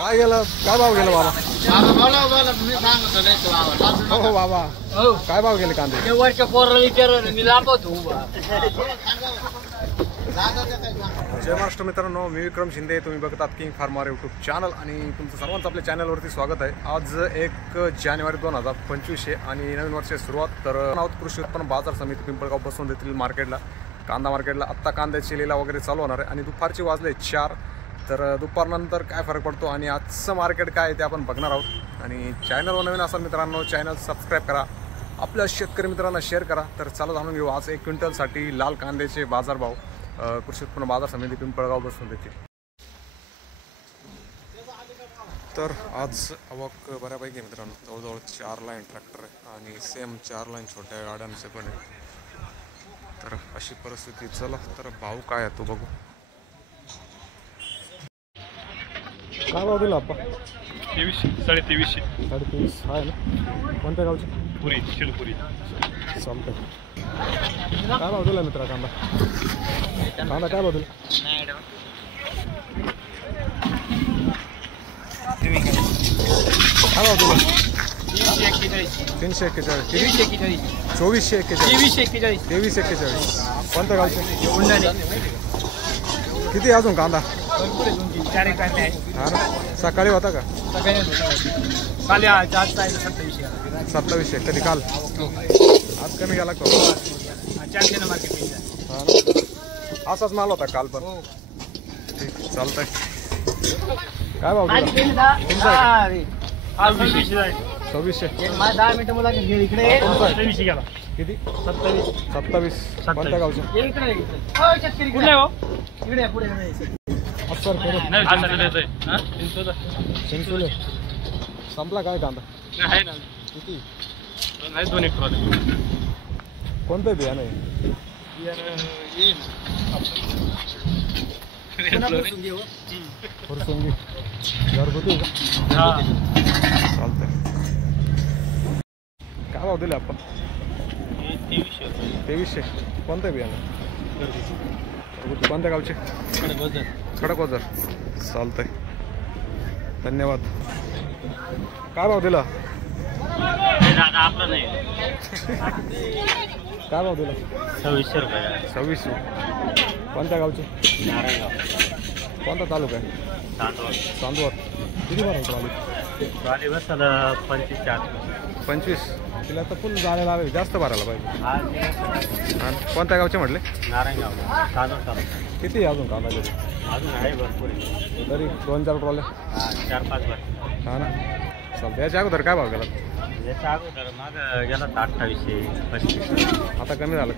काय गेलं काय भाव गेला बाबा? हो हो बाबा काय भाव गेले कांदे? वरच्या पोराला विचार मी लांबतो. जय महाराष्ट्र मित्रांनो, मी विक्रम शिंदे. तुम्ही बघतात किंग फार्मर यूट्यूब चॅनल आणि तुमचं सर्वांचं आपल्या चॅनलवरती स्वागत आहे. आज 1 जानेवारी 2025 आणि नवीन वर्षाची सुरुवात. तर आहोत कृषी उत्पन्न बाजार समिती पिंपळगाव बसून देतील मार्केटला, कांदा मार्केटला. आत्ता कांद्याची लिलाव वगैरे चालू होणार आहे आणि दुपारची वाजले 4. तर दुपारनंतर काय फरक पडतो आणि आजचं मार्केट काय आहे ते आपण बघणार आहोत. आणि चॅनलवर नवीन असाल मित्रांनो, चॅनल सबस्क्राईब करा, आपल्या शेतकरी मित्रांना शेअर करा. तर चला जाणून घेऊ आज 1 क्विंटलसाठी लाल कांद्याचे बाजारभाव कृषी उत्पन्न बाजार समिती पिंपळगाव बसून देते. तर आज आवक बऱ्यापैकी मित्रांनो, जवळजवळ 4 लाईन ट्रॅक्टर आहे आणि सेम 4 लाईन छोट्या गाड्यांचे पण आहे. तर अशी परिस्थिती. चला तर भाव काय आहे तो बघू. काय भाव दिला आपण? 2300 23 आहे ना. कोणत्या गावची? पुरी शिलपुरी. चालतंय. काय भाव दिला मित्रा कांदा? कांदा काय भाव दिला? काय भाव दिला? 341. 2441. 2341. कोणत्या गावचे? किती अजून कांदा? हा ना. सकाळी होता का? 2700. कधी काल? आज कमी गेला का? हा ना. असाच माल होता काल पण. ठीक चालतंय. काय भाव दिला? 2600. 10 मिनिटं मला इकडे किती? 27. कोणत्या गावचे? चिंचोले. संपला काय कांदा? किती? कोणतं बियाणं आहे? फुरसुंगी घरगुती का? चालतंय. काय भाव दिले आपण? 2300. कोणतं बियाणं? घरगुती. कोणत्या गावचे? खडकवजर. चालतंय. धन्यवाद. काय भाव दिला? काय भाव दिला? 2600 रुपये. 2600. कोणत्या गावचे? कोणता तालुका आहे? चांदवड. किती भरायचं गाडी बसला 25. तिला तर फुल जायला लागेल, जास्त भरायला पाहिजे. आणि कोणत्या गावचे म्हटले? नारायणगाव. किती अजून कांदा तरी? अजून आहे भरपूर. तरी 2-4 ट्रॉले. 4-5 भर. हा ना. चालतं. याच्या अगोदर काय भाव गेला? याच्या अगोदर मागं गेला 2835. आता कमी झालं.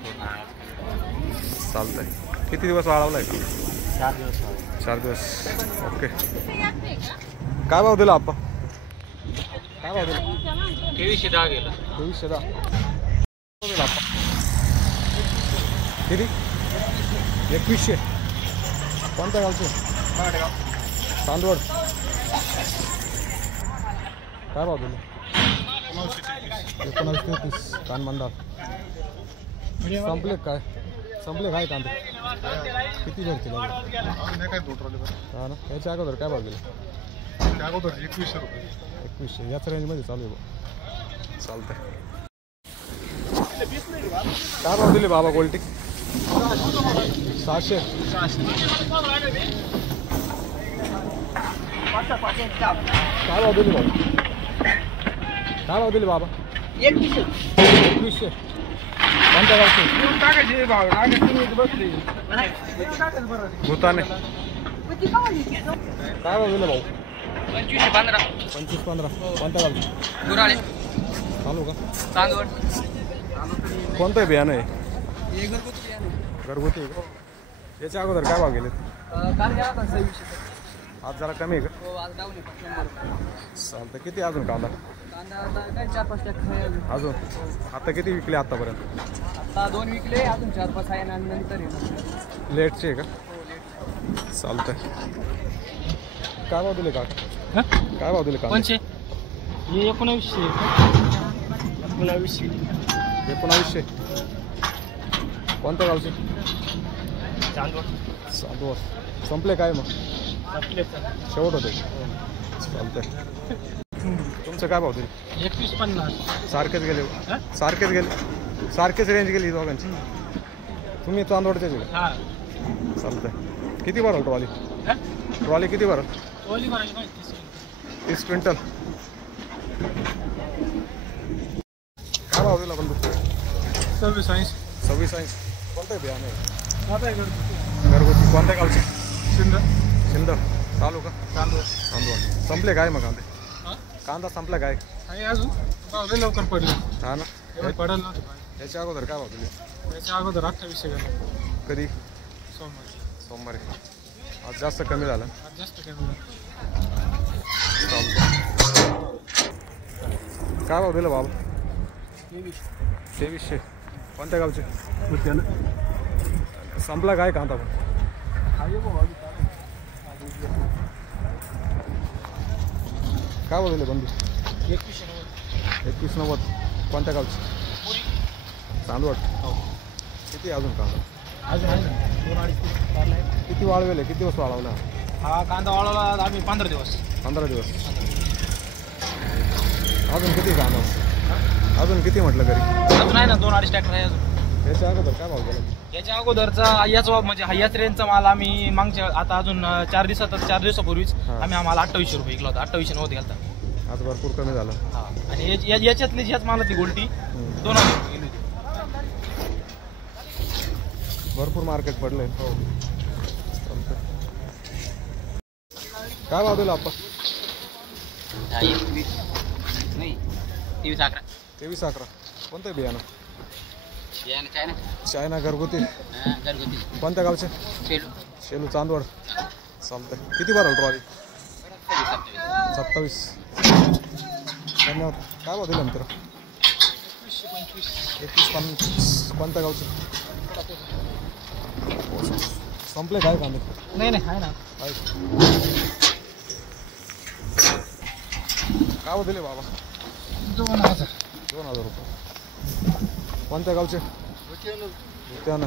चालतंय. किती दिवस वाढवला आहे का? 4 दिवस. 4 दिवस. ओके. काय भाव दिला आपण? काय भाव दिला? 2310 गेला. 2310 दिला आपण. किती? 2100. कोणत्या गावचे? चांदवड. काय भाव दिला? 1933. कानमंदार. संपले काय? संपले काय कांदे? किती घरचे काय? 2 ट्रॉले. हा ना. याच्या अगोदर काय भाव दिला? त्या अगोदर 2100 रुपये. 2100 याच रेंजमध्ये चालू आहे. चालतंय. काय भाव दिले बाबा गोल्टी? 700. काय भाव दिले बाबा? काय भाव दिले बाबा? 2100. कोणत्या गावचे? भूताने. काय भाव दिले भाऊ? 25-15. कोणत्या गावचे? गुराळे. चालू का? चांदवड. कोणतं बियाणं आहे? घरगुती आहे का? याच्या अगोदर काय भाव गेले? काल गेला 2600. आज जरा कमी आहे का? हो, आज डाऊन आहे. चालतं. किती अजून कांदा? कांदा आता काय 4-5 टक्के अजून. आता किती विकले आतापर्यंत? आता 2 विकले, अजून 4-5 आहे आणि नंतर येणार. लेटचे आहे का? चालतंय. काय भाव दिले काका? काय भाव दिले कांदा? 1900. 1900. कोणत्या गावचे? चांदवड. संपले काय मग? शेवट होते. चालतंय. तुमचं काय भाव दिले? 21,50. सारखेच गेले सारखेच रेंज गेली दोघांची. तुम्ही चांदवडचे गेले. हां. चालतंय. किती भराल ट्रॉली किती भराल? ओली भरायची पाहिजे 30 क्विंटल. काय भाव दिला बंधू? 26. 26. कोणतं बियाणं आहे? आता आहे घरगुती. कोणत्या गावचे? शिंद. चालू का? चालू चांदवड. संपले काय मग कांदा संपला काय? आहे अजून भाव लवकर पडले. हा ना. एवढं पडलं नव्हतं. याच्या अगोदर काय भाव दिले? त्याच्या अगोदर 2800 गेला. कधी? सोमवारी. आज जास्त कमी झालं. आज जास्त कमी झालं. काय भाव दिलं बाबा? 2300. कोणत्या गावचे? संपला काय कांदा पण? काय भाव दिले बंधू? 2190. कोणत्या गावचे? चांदवड. किती अजून कांदा? अजून आहे ना 2-2.5 किती वाळवेले? किती दिवस वाळवला? हा कांदा वाळवला आम्ही 15 दिवस. 15 दिवस. अजून किती कांदा? अजून किती म्हटलं घरी? अजून आहे ना 2-2.5 ट्रॅक्टर आहे अजून. याच्या अगोदर काय भाव गेला? याच्या अगोदरचा याच म्हणजे याच रेंजचा माल आम्ही मागच्या आता अजून 4 दिवसापूर्वीच आम्ही आम्हाला 2800 रुपये विकला होता. 2890 गेला. आज भरपूर कमी झालं. हा. आणि याच्यातली याच मालाची गोल्टी 2000 रुपये गेली होती. भरपूर मार्केट पडलंय. हो. काय भाव दिला आपण? 2311. कोणतं बियाणं? चायना घरगुती. कोणत्या गावचे? शेलू चांदवड. चालतंय. किती भराल ट्रॉली? 27. धन्यवाद. काय भाव दिला मित्र? 21-25. कोणत्या गावचे? संपले काय कांदे? नाही आहे ना. काय भाव दिले बाबा? 2000 रुपये. कोणत्या गावचे? त्यानं.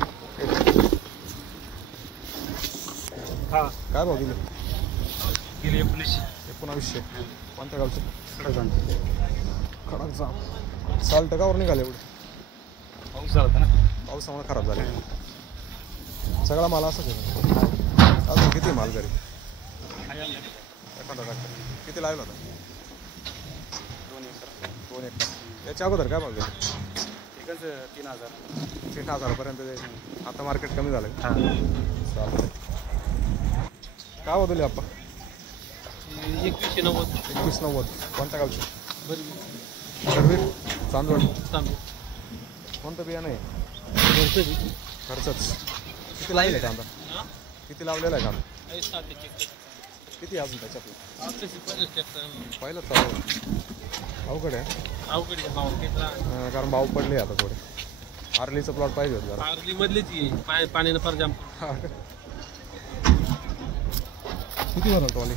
हा. काय भाव दिले? गेली 1900. कोणत्या गावचे? खडक जाम. साल टकावर निघाले एवढे. पाऊस झाला होता ना. पावसामुळे खराब झाले. सगळा माल असाच आहे. अजून किती माल घरी? एखादा टाका. किती लावला होता? 2 एकर. याच्या अगोदर काय भाव गेला? 3000पर्यंत. आता मार्केट कमी झालं. चालतंय. काय भाव दिले आपण? 2190. कोणत्या गावचे? सरवीर चांदवड. कोणतं बियाणं आहे? खर्चच. किती लावले कांदा? किती लावलेला आहे कांदा? किती अजून त्याच्यात? पहिलं चालू अवघड आहे. कारण भाव पडले आता थोडे. आर्लीचं प्लॉट पाहिजे होतं जरा. आर्ली मधलीच पाण्यानं फार जाम. किती भराल ट्रॉली?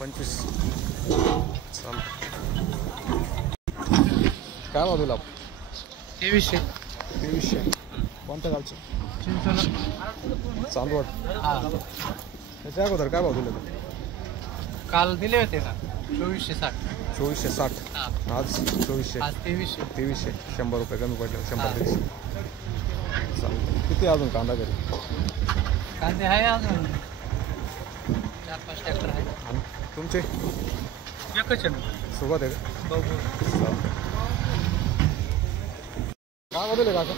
25. चाल. काय भाव दिला? 2300. कोणत्या गावचे? चांदवड. त्याच्या अगोदर काय भाव दिले? काल दिले होते ना 2460. 2460. आज 2400. आज 2300. 100 रुपये कमी पडले. 100. चालेल. किती अजून कांदा घरी? कांदे आहे अजून 4-5 ट्रॅक्टर आहे. आणि तुमचे? एकच आहे. सोबत आहे का? काय भाव दिले काका?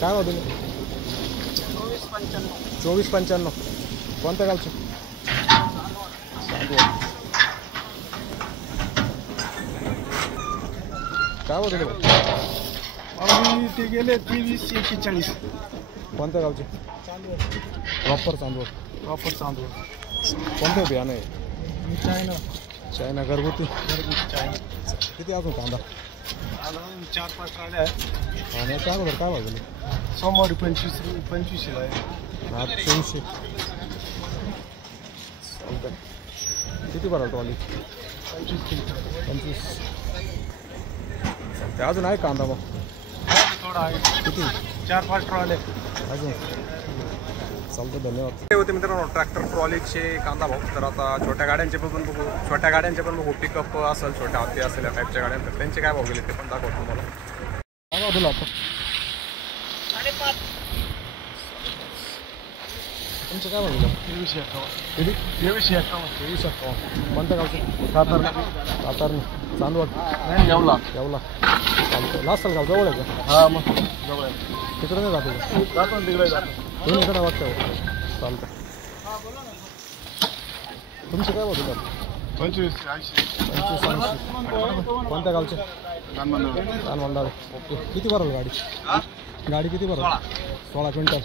काय भाव दिले? 24-55. कोणत्या गावचे? काय भाव दिले? ते गेले 2341. कोणत्या गावचे? प्रॉपर चांदवड. कोणतं बियाणं आहे? चायना घरगुती. किती अजून कांदा? 4-5 ट्रॉले आहे. आणि काय अगोदर काय भाव दिले? सोमवारी 2500 आहे. आज 2400. चालतंय. किती भराल ट्रॉली? 25. चालतंय. अजून आहे कांदा मग? थोडा आहे. किती? 4-5 ट्रॉले. अजून चालतं, धन्यवाद. ते होते मित्रांनो ट्रॅक्टर ट्रॉलीचे कांदा भाव. तर आता छोट्या गाड्यांचे पण बघू, छोट्या गाड्यांचे पण बघू, पिकअप असेल, छोट्या हत्ती असेल या टाईपच्या गाड्या, तर त्यांचे काय भाव गेले ते पण दाखवतो तुम्हाला. काय भाव दिला आता? तुमचं काय भाव दिला? 2351. कोणत्या गावचे? सातारणी. चांदवड. येवला. चालतं. लास्ट गाव जवळ आहे का? हां, मग जवळ आहे. तिकडे नाही जातो तिकडे जातो तुम्ही इकडे वाटतं. चालतं. तुमचं काय भाव दिला? 2580. कोणत्या गावचे? कानमंडाळे. ओके. किती भरल गाडी किती भरल? 16 क्विंटल.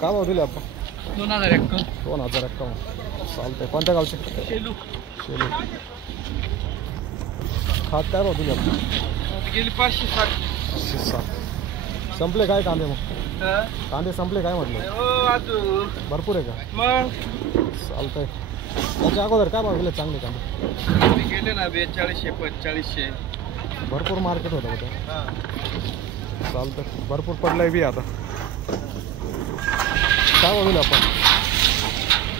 काय भाव दिले आपण? 2051. चालतंय. कोणत्या गावचे? शेलू. खात काय भाव दिले आपण? गेली 560. संपले काय कांदे? मग कांदे संपले काय म्हटलं? भरपूर आहे का? मग चालतंय. त्याच्या अगोदर काय भाव गेले चांगले कांदे? गेले ना 4200 4500. भरपूर मार्केट होतं होतं. चालतं. भरपूर पडलंय बी आता. काय भाव दिलं आपण?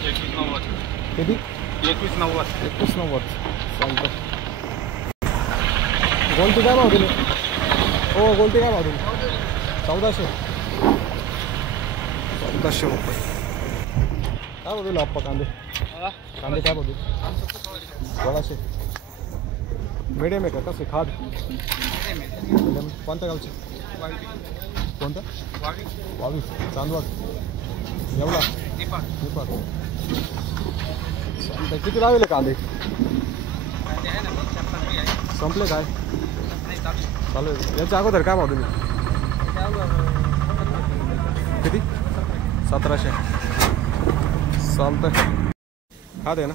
2190. किती? 2190. चालतं. गोल्टी काय भाव दिले? हो, गोल्टी काय भाव दिली? 1400 रुपये. काय भाव दिलं आप्पा कांदे? कांदे काय भाव दिले? 1600. मीडियम आहे का? कसे खाद? मीडियम. कोणत्या गावचे? कोणतं? 22. चांदवड. येवला. निपाट. चालतंय. किती लावले कांदे? संपले काय? चालू आहे. याच्या अगोदर काय भाव तुम्ही? किती? 1700. चालतंय. हा दे ना.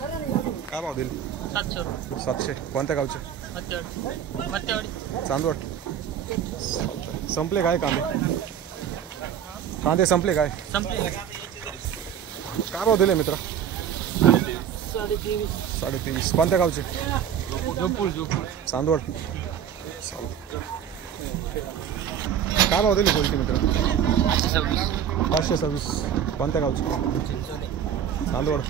काय भाव दिले? 700. कोणत्या गावचे? चांदवड. संपले काय कांदे संपले काय? काय भाव दिले मित्रा? 23.5. कोणत्या गावचे? चांदवड. काय भाव दिले गोल्टी मित्र? 526. कोणत्या गावचे? चांदवड.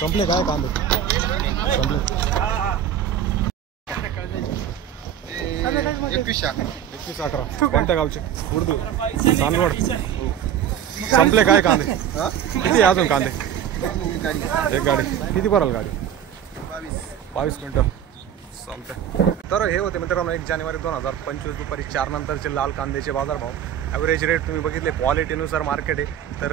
संपले काय कांदे? संपले. 2111. कोणत्या गावचे? उर्दू. चांदवड. संपले काय कांदे? किती अजून कांदे? एक गाडी. किती भराल गाडी? 22 क्विंटल. चालतंय. तर हे होते मित्रांनो 1 जानेवारी 2025 दुपारी 4 नंतरचे लाल कांद्याचे बाजारभाव. ॲव्हरेज रेट तुम्ही बघितले. क्वालिटीनुसार मार्केट आहे. तर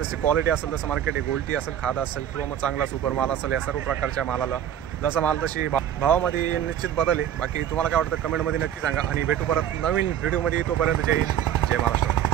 जशी क्वालिटी असेल तसं मार्केट आहे. गोल्टी असेल, खाद असेल किंवा मग चांगला सुपर माल असेल, या सर्व प्रकारच्या मालाला जसा माल तशी भावामध्ये निश्चित बदल आहे. बाकी तुम्हाला काय वाटतं कमेंटमध्ये नक्की सांगा आणि भेटू परत नवीन व्हिडिओमध्ये. तोपर्यंत जय हिंद, जय महाराष्ट्र.